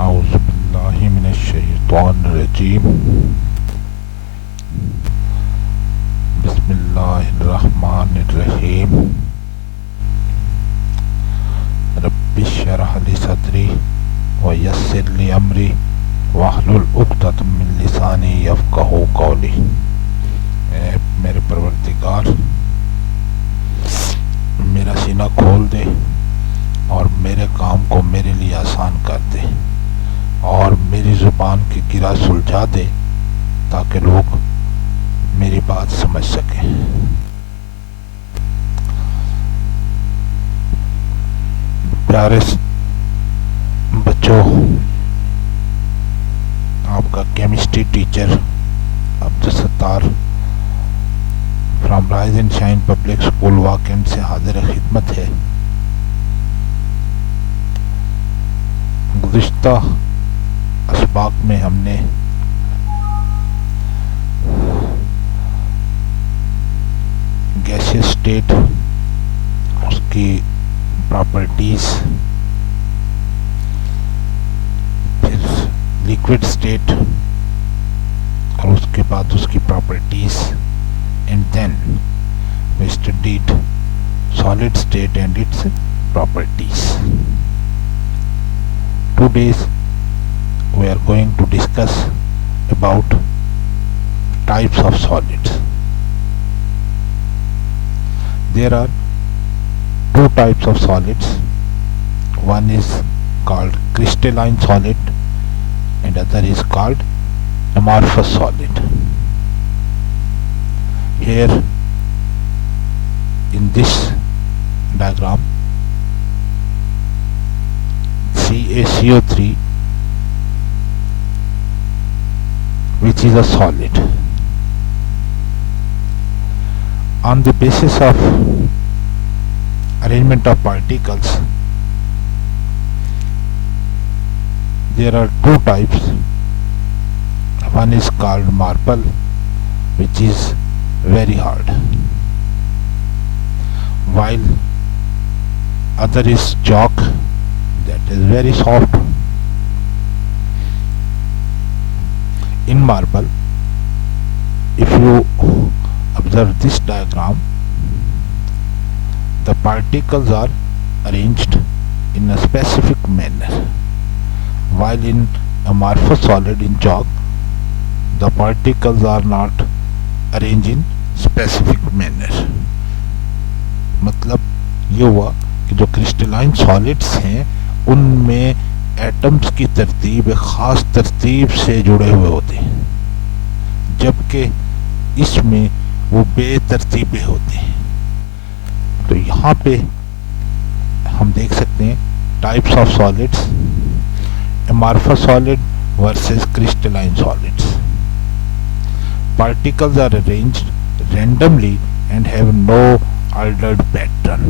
اعوذ باللہ من الشیطان الرجیم بسم اللہ الرحمن الرحیم رب اشرح لی صدری ویسر لی امری واحلل عقدۃ من لسانی یفقہوا قولی۔ اے میرے پروردگار، میرا سینہ کھول دے اور میرے کام کو میرے لیے آسان کر دے اور میری زبان کی گرا سلجھا دے تاکہ لوگ میری بات سمجھ سکیں۔ پیارے بچوں، آپ کا chemistry teacher Abdul Sattar from rise and shine public school Wakand سے حاضر خدمت ہے۔ گزشتہ اسباق میں ہم نے گیسیس اسٹیٹ، اس کی پراپرٹیز، پھر لیکوڈ اسٹیٹ اور اس کے بعد اس کی properties, and then we studied solid state and its properties. Today we are going to discuss about types of solids. There are two types of solids. One is called crystalline solid and other is called amorphous solid. Here in this diagram, CaCO3, which is a solid. On the basis of arrangement of particles, there are two types. One is called marble, which is very hard, while other is chalk, that is very soft. In marble, if you observe this diagram, the particles are arranged in a specific manner, while in amorphous solid, in chalk, the particles are not arranged in specific manner. مطلب یہ ہوا کہ جو crystalline solids ہیں ان میں atoms کی ترتیب ایک خاص ترتیب سے جڑے ہوئے ہوتے ہیں، جبکہ اس میں وہ بے ترتیبے ہوتے ہیں۔ تو یہاں پہ ہم دیکھ سکتے ہیں types of solids, amorphous solid versus crystalline solids. Particles are arranged randomly and have no ordered pattern.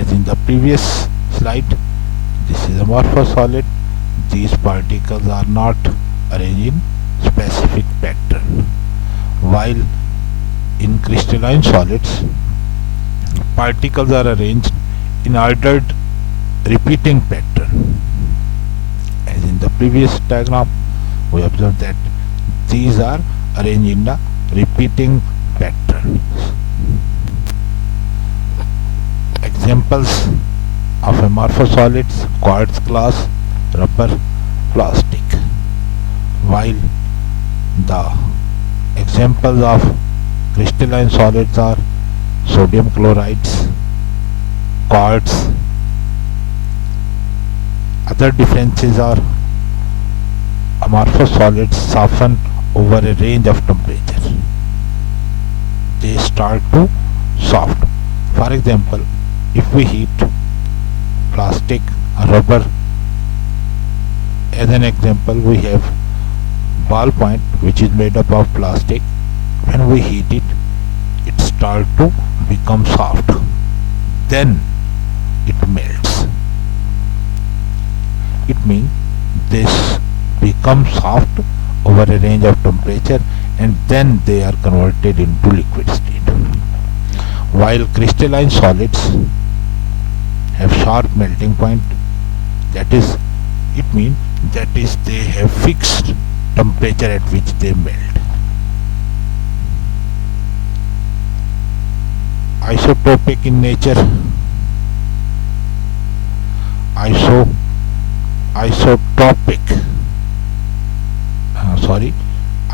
As in the previous slide, this is amorphous solid. These particles are not arranged in specific pattern, while in crystalline solids, particles are arranged in ordered repeating pattern. As in the previous diagram, we observe that these are arranged in a repeating pattern. Examples of amorphous solids: quartz glass, rubber, plastic. While the examples of crystalline solids are sodium chlorides, quartz. Other differences are amorphous solids soften over a range of temperature. They start to soft. For example, if we heat plastic or rubber, as an example, we have ball point which is made up of plastic. When we heat it, it starts to become soft. Then it melts. It means this becomes soft over a range of temperature and then they are converted into liquid state. While crystalline solids have sharp melting point That is, it means that is they have fixed temperature at which they melt. Isotopic in nature.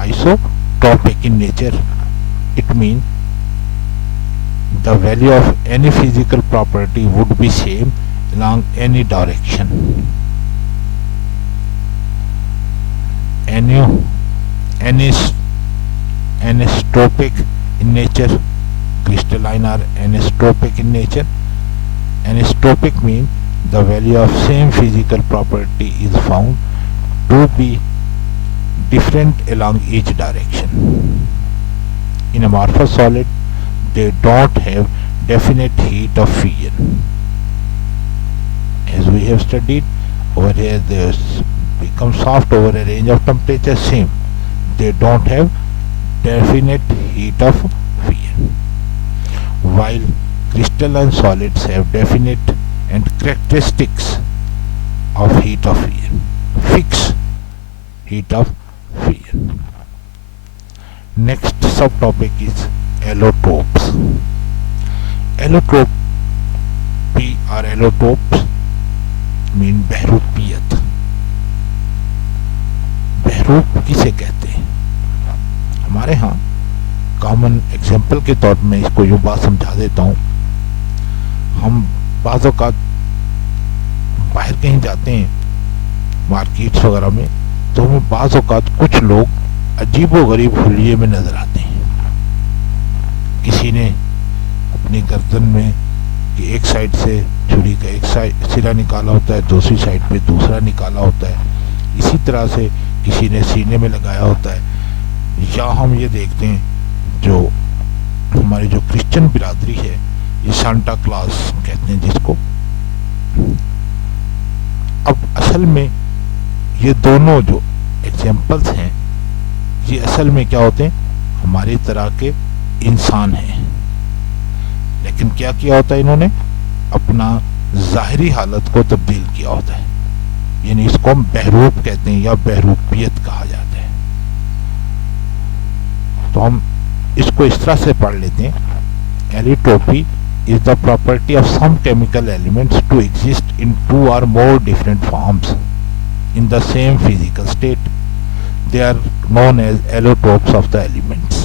Isotopic in nature, it means the value of any physical property would be same along any direction. Anisotropic in nature, crystalline are anisotropic in nature. Anisotropic means the value of same physical property is found to be different along each direction. In amorphous solid, they don't have definite heat of fusion. As we have studied, over here they become soft over a range of temperature same. They don't have definite heat of fusion. While crystalline solids have definite and characteristics of heat of fusion, fixed heat of fusion. Next subtopic is allotropes. Allotropy or allotropes mean बहरूपियत. Behroop किसे कहते हैं? हमारे यहाँ common example के तौर में इसको यूँ बात समझा देता हूँ. हम बाज़ औक़ात बाहर कहीं जाते हैं मार्केट्स वगैरह में, तो हमें बाज़ औक़ात कुछ लोग अजीबोगरीब हुलिये में नज़र आते हैं. किसी ने अपनी गर्दन में कि एक साइड से छुरी का एक साइड सिरा निकाला होता है, दूसरी साइड पे दूसरा निकाला होता है. इसी तरह से किसी ने सीने में लगाया होता है. या हम ये देखते हैं जो हमारी जो क्रिश्चियन बिरादरी है, ये सांता क्लॉज कहते हैं जिसको. अब असल में ये दोनों जो एग्जाम्पल्स हैं, ये असल में क्या होते हैं? हमारी तरह के इंसान हैं. लेकिन क्या किया होता है इन्होंने? अपना ज़ाहिरी हालत को तब्दील किया होता है. यानी इसको हम बहरूप कहते हैं या बहरूपियत कहा जाता है. तो हम इसको इस तरह से पढ़ लेते हैं. एलिट्रोपी is the property of some chemical elements to exist in two or more different forms in the same physical state. They are known as allotropes of the elements.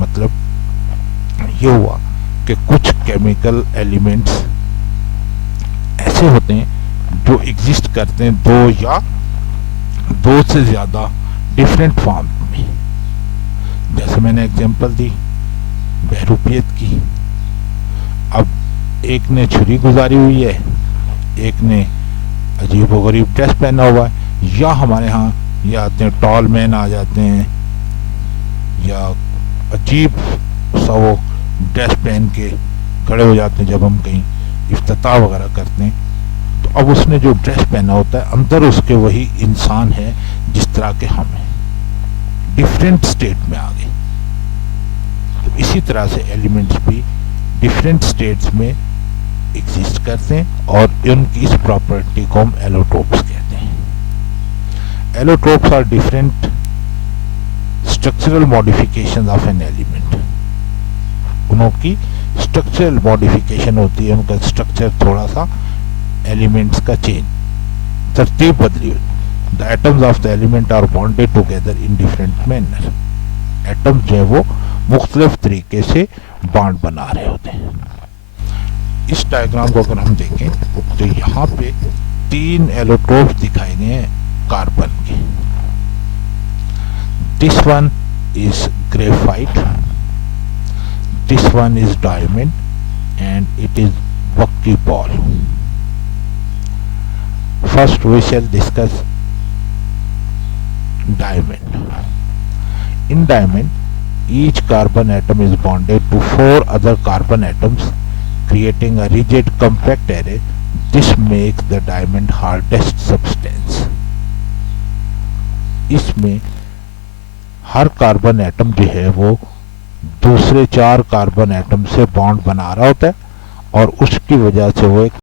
मतलब ये हुआ कि कुछ केमिकल एलिमेंट्स ऐसे होते हैं जो एग्जिस्ट करते हैं दो या दो से ज़्यादा डिफरेंट फॉर्म में. जैसे मैंने एग्जांपल दी बहरूपियत की. अब एक ने छुरी गुजारी हुई है, एक ने अजीबोगरीब ड्रेस पहना हुआ है. या हमारे यहाँ ये आते हैं टॉल मैन आ जाते हैं, या अजीब सा वो ड्रेस पहन के खड़े हो जाते हैं जब हम कहीं इफ्तिताह वगैरह करते हैं. तो अब उसने जो ड्रेस पहना होता है, अंदर उसके वही इंसान है जिस तरह के हम हैं, डिफरेंट स्टेट में आ गए. तो इसी तरह से एलिमेंट्स भी डिफरेंट स्टेट्स में एग्जिस्ट करते हैं और उनकी इस प्रॉपर्टी को हम एलोट्रोप्स कहते हैं. Allotropes are different structural modification of an element. उनकी स्ट्रक्चरल मॉडिफिकेशन होती है, उनका स्ट्रक्चर थोड़ा सा एलिमेंट्स का चेंज, तरतीब बदली. The atoms of the element are bonded together in different manner. Atoms जो है वो मुख्तलिफ तरीके से बॉन्ड बना रहे होते हैं. इस डायग्राम को अगर हम देखें तो यहाँ पे तीन एलोट्रोप्स दिखाए गए हैं कार्बन के. This one is graphite, this one is diamond and it is buckyball. First we shall discuss diamond. In diamond, each carbon atom is bonded to 4 other carbon atoms, creating a rigid compact array. This makes the diamond hardest substance. इसमें हर carbon atom जो है वो दूसरे 4 carbon atom से bond बना रहा होता है और उसकी वजह से वो एक